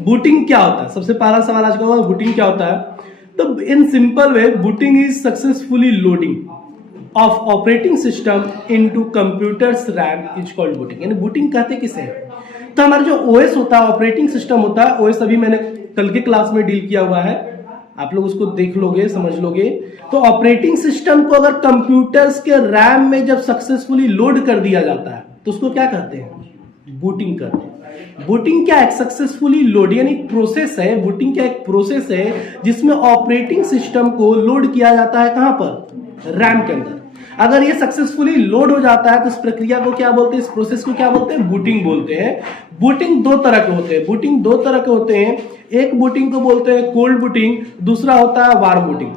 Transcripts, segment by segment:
Booting क्या होता है? सबसे पहला सवाल आज का होगा बूटिंग क्या होता है। तो in simple way, booting is successfully loading of operating system into computers RAM is called booting. यानी बूटिंग कहते किसे हैं? तो हमारा जो ओएस होता है, ऑपरेटिंग सिस्टम होता है, ओएस अभी मैंने कल के क्लास में डील किया हुआ है, आप लोग उसको देख लोगे, समझ लोगे। तो ऑपरेटिंग सिस्टम को अगर कंप्यूटर्स के रैम में जब सक्सेसफुली लोड कर दिया जाता है तो उसको क्या कहते हैं? बूटिंग करते हैं। बूटिंग क्या है? सक्सेसफुली लोड, यानी प्रोसेस है। बूटिंग क्या एक प्रोसेस है जिसमें ऑपरेटिंग सिस्टम को लोड किया जाता है। कहां पर? रैम के अंदर। अगर ये सक्सेसफुली लोड हो जाता है तो इस प्रक्रिया को क्या बोलते हैं? इस प्रोसेस को क्या बोलते हैं? बूटिंग बोलते हैं। बूटिंग दो तरह के होते हैं। बूटिंग दो तरह के होते हैं। एक बूटिंग को बोलते हैं कोल्ड बूटिंग, दूसरा होता है वार्म बूटिंग।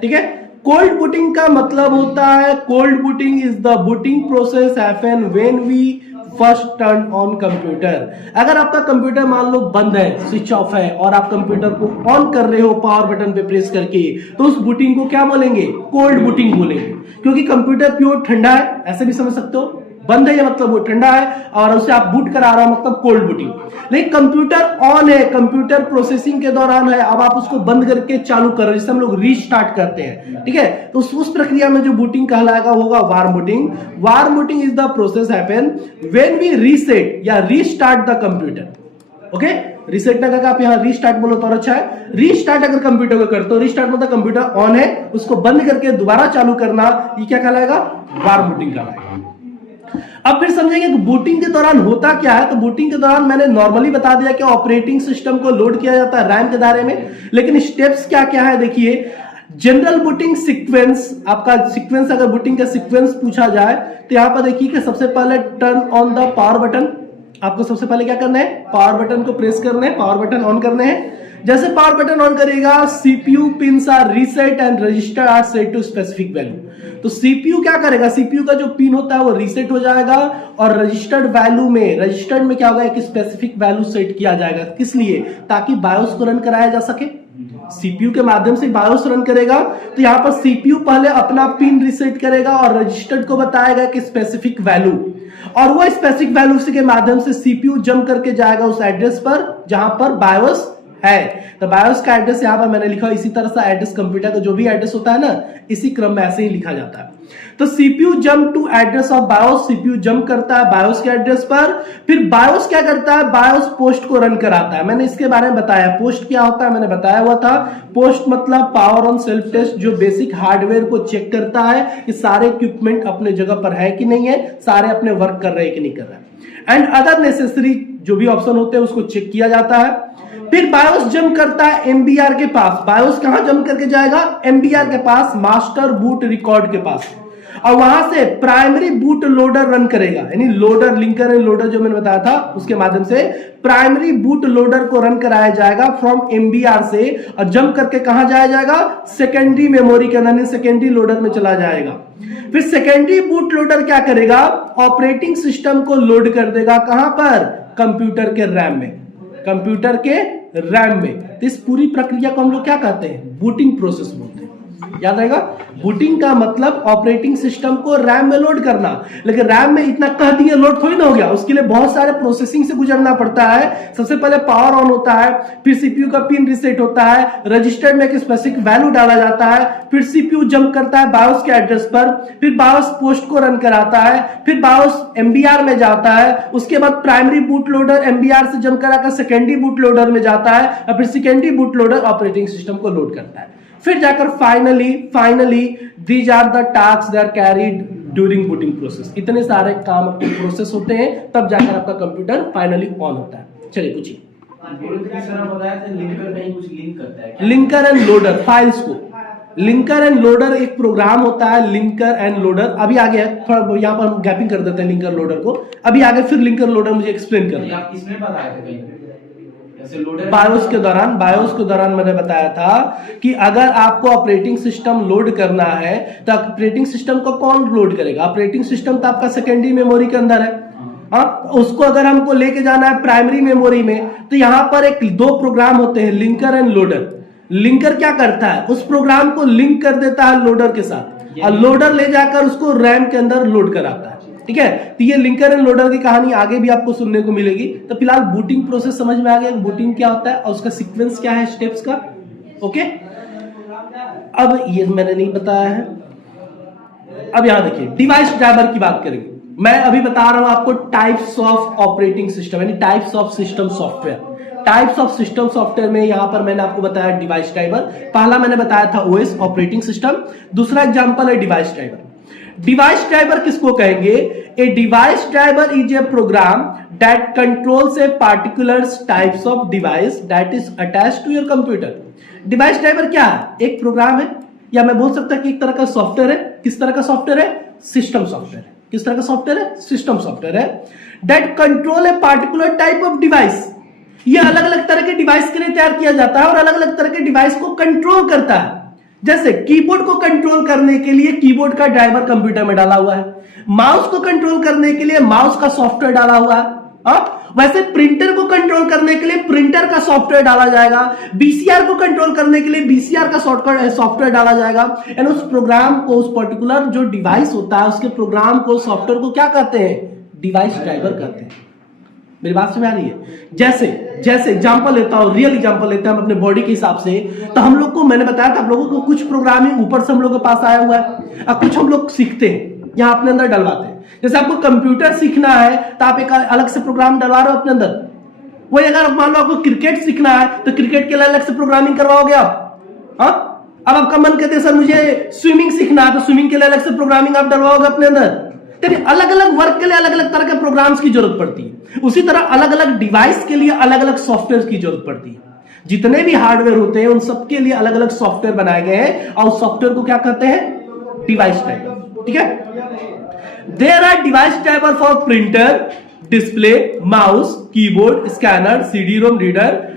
ठीक है। कोल्ड बूटिंग का मतलब होता है, cold booting is the booting process happen when we first turn on computer. अगर आपका कंप्यूटर मान लो बंद है, स्विच ऑफ है, और आप कंप्यूटर को ऑन कर रहे हो पावर बटन पे प्रेस करके, तो उस बूटिंग को क्या बोलेंगे? कोल्ड बूटिंग बोलेंगे। क्योंकि कंप्यूटर प्योर ठंडा है, ऐसे भी समझ सकते हो। बंद है ये मतलब वो ठंडा है, और उसे आप बूट करा रहा हो मतलब कोल्ड बूटिंग। लेकिन कंप्यूटर ऑन है, कंप्यूटर प्रोसेसिंग के दौरान है, अब आप उसको बंद करके चालू कर रहे हो, जिसे हम लोग रीस्टार्ट करते हैं। ठीक है। तो उस प्रक्रिया में जो बूटिंग कहलाएगा होगा warm booting. Warm booting is the process happen when we reset या restart the computer. Okay. Reset ना करके आप यहाँ रीस्टार्ट बोलो तो और अच्छा है। रीस्टार्ट अगर कंप्यूटर को करते हो, रीस्टार्ट मतलब कंप्यूटर ऑन है, उसको बंद करके दोबारा चालू करना, ये क्या कहलाएगा? वार्म बूटिंग कहलाएगा। अब फिर समझेंगे कि बूटिंग के दौरान होता क्या है। तो बूटिंग के दौरान मैंने नॉर्मली बता दिया कि ऑपरेटिंग सिस्टम को लोड किया जाता है रैम के दायरे में, लेकिन स्टेप्स क्या क्या है देखिए। जनरल बूटिंग सीक्वेंस, आपका सीक्वेंस, अगर बूटिंग का सीक्वेंस पूछा जाए तो यहां पर देखिए कि सबसे पहले turn on the power button. आपको सबसे पहले क्या करना है? पावर बटन को प्रेस करना है, पावर बटन ऑन करने हैं। जैसे पावर बटन ऑन करेगा, CPU pins are reset and register are set to specific value. तो सीपीयू क्या करेगा? सीपीयू का जो पिन होता है वो रीसेट हो जाएगा, और रजिस्टर्ड वैल्यू में, रजिस्टर्ड में क्या होगा? एक स्पेसिफिक वैल्यू सेट किया जाएगा। किस लिए? ताकि बायोस को रन कराया जा सके। सीपीयू के माध्यम से बायोस रन करेगा, तो यहां पर सीपीयू पहले अपना पिन रीसेट करेगा और रजिस्टर्ड को बताएगा कि स्पेसिफिक वैल्यू, और वो स्पेसिफिक वैल्यू के माध्यम से सीपीयू जंप करके जाएगा उस एड्रेस पर जहां पर बायोस है। तो बायोस का एड्रेस यहां पर मैंने लिखा, इसी तरह से एड्रेस कंप्यूटर का जो भी एड्रेस होता है ना, इसी क्रम में ऐसे ही लिखा जाता है। तो CPU jump to address of BIOS, CPU jump करता है बायोस के एड्रेस पर। फिर बायोस क्या करता है? बायोस पोस्ट को रन कराता है। मैंने इसके बारे में बताया, पोस्ट क्या होता है मैंने बताया हुआ था। पोस्ट मतलब पावर ऑन सेल्फ टेस्ट, जो बेसिक हार्डवेयर को चेक करता है कि सारे इक्विपमेंट अपने जगह पर है कि नहीं है, सारे अपने वर्क कर रहे हैं कि नहीं कर रहे हैं, एंड अदर नेसेसरी जो भी ऑप्शन होते हैं उसको चेक किया जाता है। फिर बायोस जंप करता है एमबीआर के पास। बायोस कहां जंप करके जाएगा? एमबीआर के पास, मास्टर बूट रिकॉर्ड के पास, और वहां से प्राइमरी बूट लोडर रन करेगा। यानी लोडर, लिंकर एंड लोडर जो मैंने बताया था, उसके माध्यम से प्राइमरी बूट लोडर को रन कराया जाएगा फ्रॉम एमबीआर से, और जंप करके कहां जाया जाएगा? सेकेंडरी मेमोरी के अंदर, सेकेंडरी लोडर में चला जाएगा। फिर सेकेंडरी बूट लोडर क्या करेगा? ऑपरेटिंग सिस्टम को लोड कर देगा। कहां पर? कंप्यूटर के रैम में, कंप्यूटर के रैम में। तो इस पूरी प्रक्रिया को हम लोग क्या कहते हैं? बूटिंग प्रोसेस बोलते हैं। याद रहेगा, बूटिंग का मतलब ऑपरेटिंग सिस्टम को रैम में लोड करना। लेकिन रैम में इतना कह दिए लोड थोड़ी ना हो गया, उसके लिए बहुत सारे प्रोसेसिंग से गुजरना पड़ता है। सबसे पहले पावर ऑन होता है, फिर सीपीयू का पिन रीसेट होता है, रजिस्टर्ड में एक स्पेसिफिक वैल्यू डाला जाता है, फिर सीपीयू जंप करता है बायोस के एड्रेस पर, फिर बायोस पोस्ट को रन कराता है, फिर बायोस एमबीआर में जाता है, उसके बाद प्राइमरी बूट लोडर एमबीआर से जंप कराकर सेकेंडरी बूट लोडर में जाता है, और फिर secondary boot loader operating system को लोड करता है। फिर जाकर finally these are the task they are carried during booting process. इतने सारे काम प्रोसेस होते हैं, तब जाकर आपका कंप्यूटर फाइनली ऑन होता है। चलिए पूछिए। लिंकर एंड लोडर फाइल्स को, लिंकर एंड लोडर एक प्रोग्राम होता है। लिंकर एंड लोडर अभी आ गया, थोड़ा यहाँ पर हम गैपिंग कर देते हैं लिंकर लोडर को, अभी आगे फिर लिंकर लोडर मुझे एक्सप्लेन करना। बायोस के दौरान मैंने बताया था कि अगर आपको ऑपरेटिंग सिस्टम लोड करना है तो ऑपरेटिंग सिस्टम को कौन लोड करेगा? ऑपरेटिंग सिस्टम तो आपका सेकेंडरी मेमोरी के अंदर है। उसको अगर हमको लेके जाना है प्राइमरी मेमोरी में, तो यहां पर एक दो प्रोग्राम होते हैं, लिंकर एंड लोडर। लिंकर क्या करता है? उस प्रोग्राम को लिंक कर देता है लोडर के साथ, और लोडर ले जाकर उसको रैम के अंदर लोड कराता है। ठीक है। तो ये लिंकर एंड लोडर की कहानी आगे भी आपको सुनने को मिलेगी। तो फिलहाल बूटिंग प्रोसेस समझ में आ गया, बूटिंग क्या होता है और उसका सीक्वेंस क्या है स्टेप्स का। ओके, अब ये मैंने नहीं बताया है। अब यहां देखिए डिवाइस ड्राइवर की बात करेंगे। मैं अभी बता रहा हूं आपको टाइप्स ऑफ ऑपरेटिंग सिस्टम यानी types of system software. Types of system software में यहां पर मैंने आपको बताया डिवाइस ड्राइवर। पहला मैंने बताया था ओएस ऑपरेटिंग सिस्टम, दूसरा एग्जांपल है डिवाइस ड्राइवर। डिवाइस ड्राइवर किसको कहेंगे? A device driver is a program that controls a particular types of device that is attached to your computer. Device driver क्या है? एक प्रोग्राम है, या मैं बोल सकता कि एक तरह का सॉफ्टवेयर है। किस तरह का सॉफ्टवेयर है? सिस्टम सॉफ्टवेयर है। किस तरह का सॉफ्टवेयर है? सिस्टम सॉफ्टवेयर है that control a particular type of device. ये अलग अलग तरह के डिवाइस के लिए तैयार किया जाता है और अलग अलग तरह के डिवाइस को कंट्रोल करता है। जैसे कीबोर्ड को कंट्रोल करने के लिए कीबोर्ड का ड्राइवर कंप्यूटर में डाला हुआ है, माउस को कंट्रोल करने के लिए माउस का सॉफ्टवेयर डाला हुआ है। वैसे प्रिंटर को कंट्रोल करने के लिए प्रिंटर का सॉफ्टवेयर डाला जाएगा, बीसीआर को कंट्रोल करने के लिए बीसीआर का सॉफ्टवेयर डाला जाएगा। एंड उस प्रोग्राम को, उस पर्टिकुलर जो डिवाइस होता है उसके प्रोग्राम को, सॉफ्टवेयर को क्या कहते हैं? डिवाइस ड्राइवर कहते हैं। मेरी बात समझ आ रही है? जैसे एग्जांपल लेता हूं, रियल एग्जांपल लेते हैं हम अपने बॉडी के हिसाब से। तो हम लोग को, मैंने बताया था आप लोगों को, कुछ प्रोग्रामिंग ऊपर से हम लोग के पास आया हुआ है और कुछ हम लोग सीखते हैं, यहां अपने अंदर डलवाते हैं। जैसे आपको कंप्यूटर सीखना है तो आप एक अलग से प्रोग्राम डलवा रहे हो अपने अंदर। वही अगर मान लो आपको क्रिकेट सीखना है तो क्रिकेट के लिए अलग से प्रोग्रामिंग करवाओगे आप। अब आपका मन कहते हैं सर मुझे स्विमिंग सीखना है, तो स्विमिंग के लिए अलग से प्रोग्रामिंग आप डलवाओगे अपने अंदर। अलग अलग वर्क के लिए अलग अलग तरह के प्रोग्राम्स की जरूरत पड़ती है। उसी तरह अलग अलग डिवाइस के लिए अलग अलग सॉफ्टवेयर की जरूरत पड़ती है। जितने भी हार्डवेयर होते हैं उन सबके लिए अलग अलग सॉफ्टवेयर बनाए गए हैं और उस सॉफ्टवेयर को क्या कहते हैं? Device driver. ठीक है। There are device driver for printer, display, mouse, keyboard, scanner, CD ROM reader,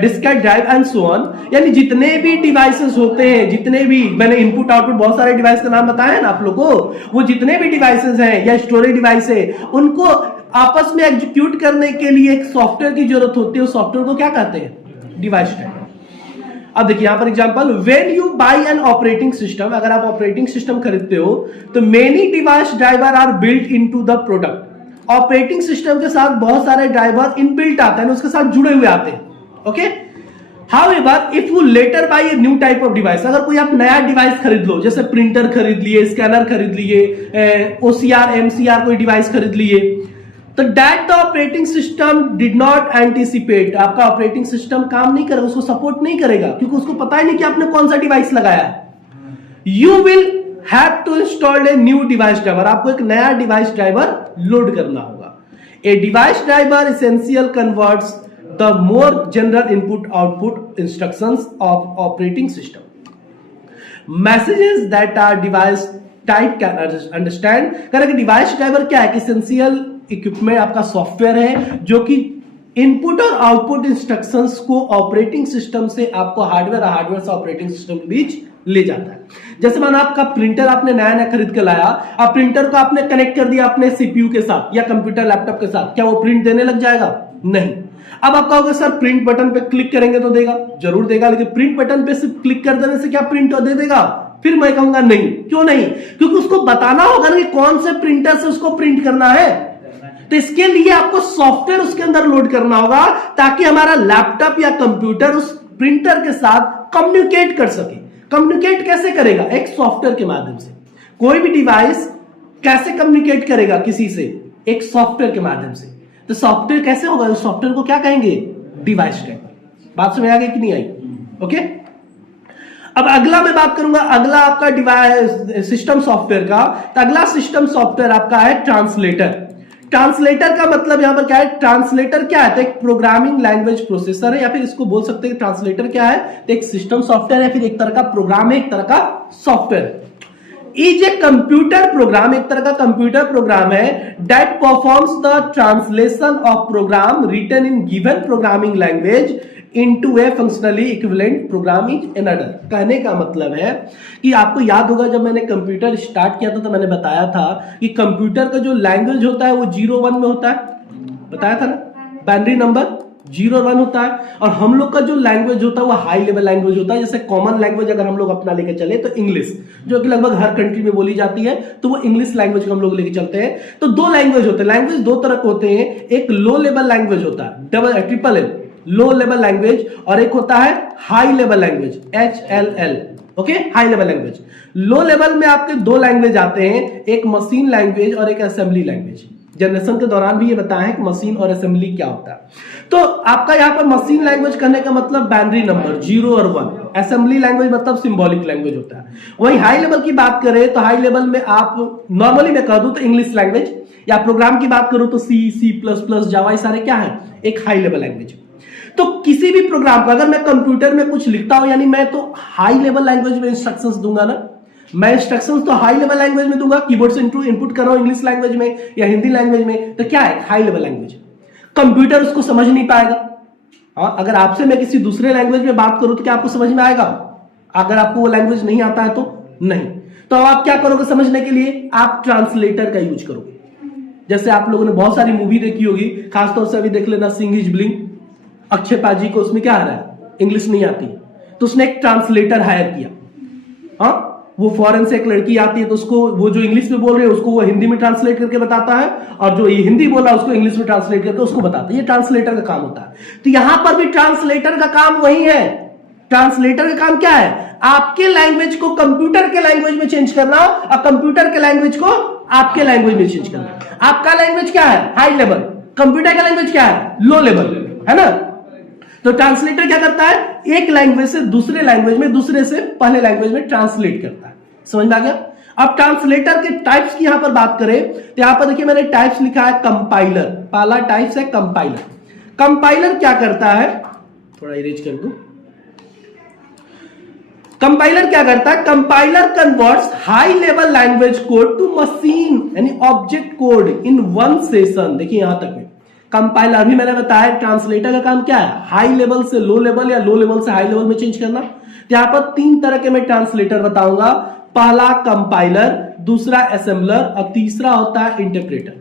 diskette drive and so on. यानी जितने भी डिवाइसेस होते हैं, जितने भी, मैंने इनपुट आउटपुट बहुत सारे डिवाइस का नाम बताया है ना आप लोगों को, वो जितने भी डिवाइसेस हैं या स्टोरेज डिवाइस है उनको आपस में एग्जीक्यूट करने के लिए एक सॉफ्टवेयर की जरूरत होती है। उस सॉफ्टवेयर को क्या कहते हैं? Device driver. अब देखिए यहां पर example, when you buy an operating system, अगर आप ऑपरेटिंग सिस्टम खरीदते हो तो many device driver are built into the product. Operating system के साथ बहुत सारे ड्राइवर इनबिल्ट आते हैं, उसके साथ जुड़े हुए आते हैं। Okay, however if you later buy a new type of device, अगर कोई आप नया डिवाइस खरीद लो, जैसे प्रिंटर खरीद लिए, स्कैनर खरीद लिए, ओसीआर एमसीआर कोई डिवाइस खरीद लिए, तो that the operating system did not anticipate, आपका ऑपरेटिंग सिस्टम काम नहीं करेगा, उसको सपोर्ट नहीं करेगा, क्योंकि उसको पता ही नहीं कि आपने कौन सा डिवाइस लगाया है। You will have to install a new device driver, आपको एक नया डिवाइस ड्राइवर लोड करना होगा। A device driver essential converts the more general input output instructions of operating system, messages that are device type can understand। कारण device driver क्या है कि essential equipment आपका सॉफ्टवेयर है जो कि इनपुट और आउटपुट इंस्ट्रक्शंस को ऑपरेटिंग सिस्टम से आपको हार्डवेयर से ऑपरेटिंग सिस्टम के बीच ले जाता है। जैसे मानो आपका प्रिंटर आपने नया नया खरीद के लाया, आप प्रिंटर को आपने कनेक्ट कर दिया अपने सीपीयू के साथ या कंप्यूटर लैपटॉप के साथ, क्या वो प्रिंट देने लग जाएगा? नहीं। अब आप कहोगे सर प्रिंट बटन पे क्लिक करेंगे तो देगा, जरूर देगा, लेकिन प्रिंट बटन पे सिर्फ क्लिक कर देने से क्या प्रिंट दे देगा? फिर मैं कहूंगा नहीं। क्यों नहीं? क्योंकि उसको बताना होगा ना कि कौन से प्रिंटर से उसको प्रिंट करना है। तो इसके लिए आपको सॉफ्टवेयर उसके अंदर लोड करना होगा ताकि हमारा लैपटॉप या कंप्यूटर उस प्रिंटर के साथ कम्युनिकेट कर सके। कम्युनिकेट कैसे करेगा? एक सॉफ्टवेयर के माध्यम से। कोई भी डिवाइस कैसे कम्युनिकेट करेगा किसी से? एक सॉफ्टवेयर के माध्यम से। तो सॉफ्टवेयर कैसे होगा? उस सॉफ्टवेयर को क्या कहेंगे? Device driver. बात समझ आ गई कि नहीं आई? ओके, अब अगला मैं बात करूंगा, अगला आपका डिवाइस सिस्टम सॉफ्टवेयर का। तो अगला सिस्टम सॉफ्टवेयर आपका है ट्रांसलेटर। ट्रांसलेटर का मतलब यहां पर क्या है? ट्रांसलेटर क्या है? तो एक प्रोग्रामिंग लैंग्वेज प्रोसेसर है, या फिर इसको बोल सकते हैं ट्रांसलेटर क्या है? तो एक सिस्टम सॉफ्टवेयर है, फिर एक तरह का प्रोग्राम है, एक तरह का software. Is a computer program, एक तरह का कंप्यूटर प्रोग्राम है that performs the translation of program written in given programming language into a functionally equivalent program is another. कहने का मतलब है कि आपको याद होगा जब मैंने कंप्यूटर स्टार्ट किया था तो मैंने बताया था कि कंप्यूटर का जो लैंग्वेज होता है वो 0-1 में होता है, बताया था ना, बाइनरी नंबर 0 और 1 होता है। और हम लोग का जो लैंग्वेज होता है वो हाई लेवल लैंग्वेज होता है। जैसे कॉमन लैंग्वेज अगर हम लोग अपना लेके चले तो इंग्लिश, जो कि लगभग हर कंट्री में बोली जाती है, तो वो इंग्लिश लैंग्वेज को हम लोग लेके चलते हैं। तो दो लैंग्वेज होते हैं, लैंग्वेज दो तरह के होते हैं। एक लो लेवल लैंग्वेज होता है ट्रिपल एल, लो लेवल लैंग्वेज, और एक होता है high level language HLL। Okay, high level language. लो लेवल में आपके दो लैंग्वेज आते हैं, एक मशीन लैंग्वेज और एक असेंबली लैंग्वेज। जनरेशन के दौरान भी ये बताया है कि मशीन और असेंबली क्या होता है। तो आपका यहाँ पर मशीन लैंग्वेज करने का मतलब बाइनरी नंबर 0 और 1, असेंबली लैंग्वेज मतलब सिंबॉलिक लैंग्वेज होता है। वहीं हाई लेवल की बात करें तो हाई लेवल में आप नॉर्मली मैं कह दूं तो इंग्लिश लैंग्वेज, या प्रोग्राम की बात करूं तो C++, जावा, ये सारे क्या है, एक हाई लेवल लैंग्वेज। तो किसी भी प्रोग्राम को अगर मैं कंप्यूटर में कुछ लिखता हूं, यानी मैं तो हाई लेवल लैंग्वेज में इंस्ट्रक्शंस दूंगा ना, मैं इंस्ट्रक्शंस तो हाई लेवल लैंग्वेज में दूंगा, कीबोर्ड से इनपुट कर रहा हूं इंग्लिश लैंग्वेज में या हिंदी लैंग्वेज में, तो क्या है, हाई लेवल लैंग्वेज। कंप्यूटर उसको समझ नहीं पाएगा। अगर आपसे मैं किसी दूसरे लैंग्वेज में बात करूं तो क्या आपको समझ में आएगा? अगर आपको वो लैंग्वेज नहीं आता है तो नहीं। तो अब आप क्या करोगे समझने के लिए? आप ट्रांसलेटर का यूज करोगे। जैसे आप लोगों ने बहुत सारी मूवी देखी होगी, खासतौर से अभी देख लेना सिंह इज ब्लिंग, अक्षय पाजी को उसमें क्या आ रहा है, इंग्लिश नहीं आती, तो उसने एक ट्रांसलेटर हायर किया। हाँ, वो फॉरेन से एक लड़की आती है तो उसको वो जो इंग्लिश में बोल रहे हैं उसको वो हिंदी में ट्रांसलेट करके बताता है, और जो ये हिंदी बोला उसको इंग्लिश में ट्रांसलेट करके उसको बताता है। ये ट्रांसलेटर का काम होता है। तो यहां पर भी ट्रांसलेटर का काम वही है। ट्रांसलेटर का काम क्या है? आपके लैंग्वेज को कंप्यूटर के लैंग्वेज में चेंज करना और कंप्यूटर के लैंग्वेज को आपके लैंग्वेज में चेंज करना। आपका लैंग्वेज क्या है? High level. कंप्यूटर का लैंग्वेज क्या है? लो लेवल, है ना। तो ट्रांसलेटर क्या करता है? एक लैंग्वेज से दूसरे लैंग्वेज में, दूसरे से पहले लैंग्वेज में ट्रांसलेट करता है। समझ में आ गया? अब ट्रांसलेटर के टाइप्स की यहां पर बात करें तो यहां पर देखिए मैंने टाइप्स लिखा है कंपाइलर। पहला टाइप्स है कंपाइलर। कंपाइलर क्या करता है, थोड़ा इरेज कर दूं। कंपाइलर क्या करता है? Compiler converts high level language code to machine यानी object code in one session. देखिए यहां तक में कंपाइलर भी मैंने बताया। ट्रांसलेटर का काम क्या है? हाई लेवल से लो लेवल या लो लेवल से हाई लेवल में चेंज करना। तो यहां पर तीन तरह के मैं ट्रांसलेटर बताऊंगा। पहला कंपाइलर, दूसरा असेंबलर और तीसरा होता है इंटरप्रेटर।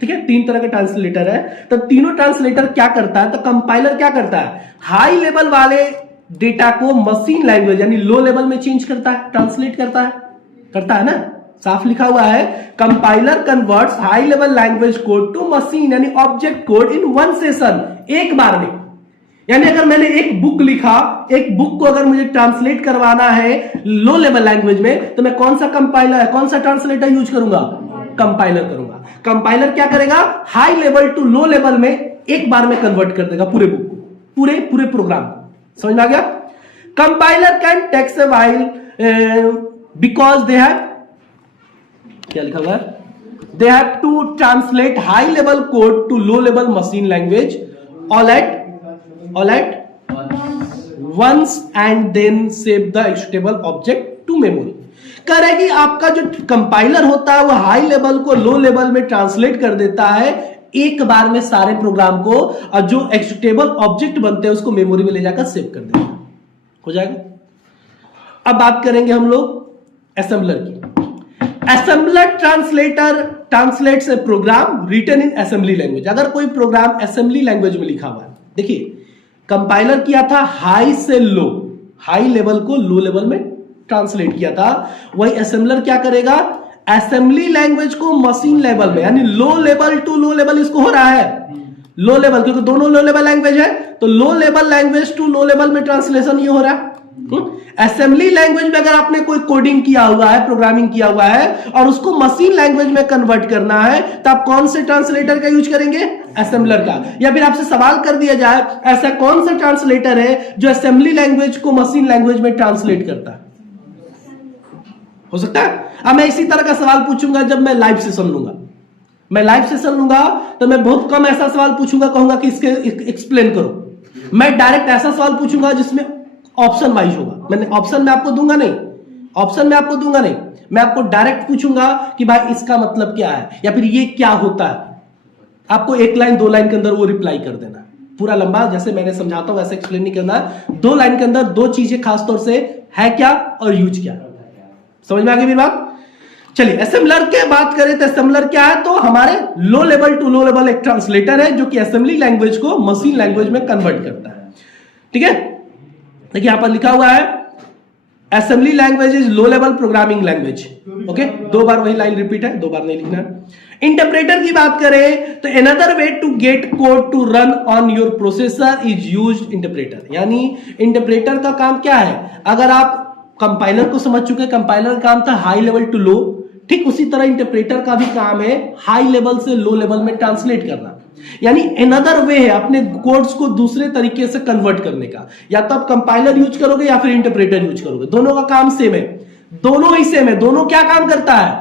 ठीक है, तीन तरह के ट्रांसलेटर है। तो तीनों ट्रांसलेटर क्या करता है? तो कंपाइलर क्या करता है? हाई लेवल वाले डेटा को मशीन लैंग्वेज यानी लो लेवल में चेंज करता है, ट्रांसलेट करता है ना, साफ लिखा हुआ है। Compiler converts high level language code to machine यानी object code in one session, एक बार में। यानी अगर मैंने एक बुक लिखा, एक बुक को अगर मुझे ट्रांसलेट करवाना है लो लेवल लैंग्वेज में, तो मैं कौन सा कंपाइलर, कौन सा ट्रांसलेटर यूज करूंगा? कंपाइलर करूंगा। कंपाइलर क्या करेगा? High level to low level में एक बार में कन्वर्ट कर देगा पूरे बुक को, पूरे प्रोग्राम को। समझ में आ गया? Compiler can takes a while because they have, क्या लिखा हुआ है, they have to translate high level code to low level machine language all at once and then save the executable object to memory। कह रहे कि आपका जो compiler होता है वो हाई लेवल को लो लेवल में ट्रांसलेट कर देता है एक बार में सारे प्रोग्राम को, और जो एक्सेक्यूटेबल ऑब्जेक्ट बनते हैं उसको मेमोरी में ले जाकर सेव कर देता है। हो जाएगा। अब बात करेंगे हम लोग असेंबलर की। Assembler translator translates a program written in assembly language. अगर कोई प्रोग्राम असेंबली लैंग्वेज में लिखा हुआ है, देखिए कंपाइलर किया था हाई से लो, हाई लेवल को लो लेवल में ट्रांसलेट किया था। वही असेंबलर क्या करेगा? असेंबली लैंग्वेज को मशीन लेवल में यानी low level to low level इसको हो रहा है लो लेवल, क्योंकि दोनों लो लेवल लैंग्वेज है, तो low level language to low level में ट्रांसलेशन ये हो रहा है। असेंबली लैंग्वेज में अगर आपने कोई कोडिंग किया हुआ है, प्रोग्रामिंग किया हुआ है और उसको मशीन लैंग्वेज में कन्वर्ट करना है, तो आप कौन से ट्रांसलेटर का यूज करेंगे? असेंबलर का। या फिर आपसे सवाल कर दिया जाए ऐसा कौन सा ट्रांसलेटर है जो असेंबली लैंग्वेज को मशीन लैंग्वेज में ट्रांसलेट करता है? हो सकता है। अब मैं इसी तरह का सवाल पूछूंगा जब मैं लाइव सेशन लूंगा। मैं लाइव सेशन लूंगा तो मैं बहुत कम ऐसा सवाल पूछूंगा, कहूंगा कि इसके एक्सप्लेन करो। मैं डायरेक्ट ऐसा सवाल पूछूंगा जिसमें ऑप्शन वाइज होगा। मैंने ऑप्शन में आपको दूंगा नहीं, मैं आपको डायरेक्ट पूछूंगा कि भाई इसका मतलब क्या है, या फिर ये क्या होता है। आपको एक लाइन दो लाइन के अंदर वो रिप्लाई कर देना। पूरा लंबा जैसे मैंने समझाता हूं वैसे एक्सप्लेन नहीं करना। दो लाइन के अंदर दो चीजें खासतौर से है क्या और यूज क्या। समझ में आ गई मेरी बात? चलिए असेंबलर के बात करें तो असेंबलर क्या है, तो हमारे low level to low level एक ट्रांसलेटर है जो कि असेंबली लैंग्वेज को मशीन लैंग्वेज में कन्वर्ट करता है। ठीक है, देखिए यहां पर लिखा हुआ है assembly language is low level programming language. Okay, 2 बार वही लाइन रिपीट है, 2 बार नहीं लिखना है। इंटरप्रेटर की बात करें तो another way to get code to run on your processor is used interpreter. यानी इंटरप्रेटर का काम क्या है, अगर आप कंपाइलर को समझ चुके, कंपाइलर का काम था हाई लेवल टू लो, ठीक उसी तरह इंटरप्रेटर का भी काम है हाई लेवल से लो लेवल में ट्रांसलेट करना। यानी अनदर वे है अपने कोड्स को दूसरे तरीके से कन्वर्ट करने का, या तो आप कंपाइलर यूज करोगे या फिर इंटरप्रेटर यूज करोगे, दोनों का काम सेम है, दोनों ही सेम है। दोनों क्या काम करता है,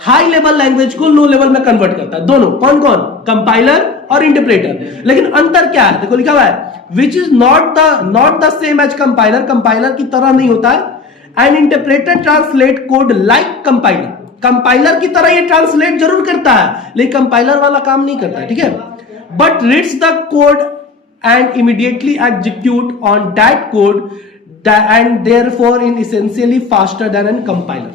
हाई लेवल लैंग्वेज को लो लेवल में कन्वर्ट करता है। दोनों कौन कौन, कंपाइलर और इंटरप्रेटर। लेकिन अंतर क्या है, देखो लिखा हुआ है which is not the same as compiler, compiler की तरह नहीं होता है। And interpreter translate code like compiler, compiler की तरह ये ट्रांसलेट जरूर करता है लेकिन कंपाइलर वाला काम नहीं करता है। ठीक है, but reads the code and immediately execute on that code and therefore in essentially faster than an compiler,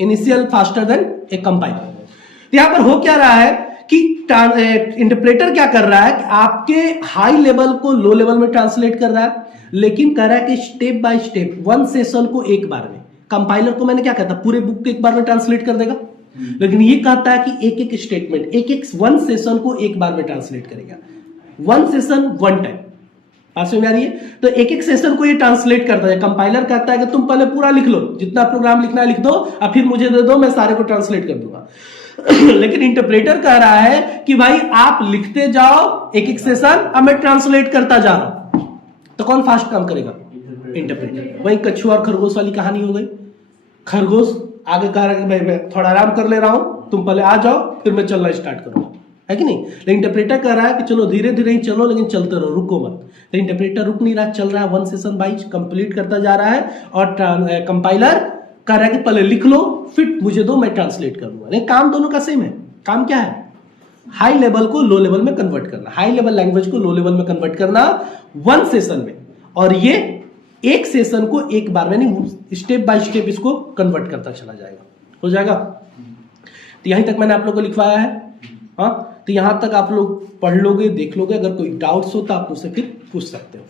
initial faster than a compiler. यहां पर हो क्या रहा है कि इंटरप्रेटर क्या कर रहा है कि आपके हाई लेवल को लो लेवल में ट्रांसलेट कर रहा है, लेकिन कर रहा है कि step by step, one session को एक बार में। कंपाइलर को मैंने क्या कहता, पूरे बुक को एक बार में ट्रांसलेट कर देगा, लेकिन ये कहता है कि एक एक स्टेटमेंट, एक एक वन सेशन को एक बार में ट्रांसलेट करेगा। वन सेशन वन टाइम, बात समझ में आ रही है? तो एक एक सेशन को ये ट्रांसलेट करता है। कंपाइलर कहता है कि तुम पहले पूरा लिख लो, जितना प्रोग्राम लिखना है लिख दो और फिर मुझे दे दो, मैं सारे को ट्रांसलेट कर दूंगा। लेकिन इंटरप्रेटर कह रहा है कि भाई आप लिखते जाओ एक एक सेशन, अब मैं ट्रांसलेट करता जा रहा हूं। तो कौन फास्ट काम करेगा, इंटरप्रेटर। वही कछुआ और खरगोश वाली कहानी हो गई। खरगोश आगे कह रहा है कि भाई मैं थोड़ा आराम कर ले रहा हूं, तुम पहले आ जाओ फिर मैं चलना स्टार्ट करूंगा, है कि नहीं। लेकिन इंटरप्रेटर कह रहा है कि चलो धीरे धीरे ही चलो, लेकिन चलते रहो, रुको मत। तो इंटरप्रेटर रुक नहीं रहा, चल रहा है, वन सेशन वाइज कंप्लीट करता जा रहा है। और कंपाइलर कह रहा है कि पहले लिख लो फिर मुझे दो, मैं ट्रांसलेट करूंगा। लेकिन काम दोनों का सेम है। काम क्या है, हाई लेवल को लो लेवल में कन्वर्ट करना, हाई लेवल लैंग्वेज को लो लेवल में कन्वर्ट करना वन सेशन में। और ये एक सेशन को एक बार में नहीं, स्टेप बाय स्टेप इसको कन्वर्ट करता चला जाएगा, हो जाएगा। तो यहीं तक मैंने आप लोग को लिखवाया है। हाँ, तो यहां तक आप लोग पढ़ लोगे, देख लोगे। अगर कोई डाउट्स हो तो आप मुझसे फिर पूछ सकते हो।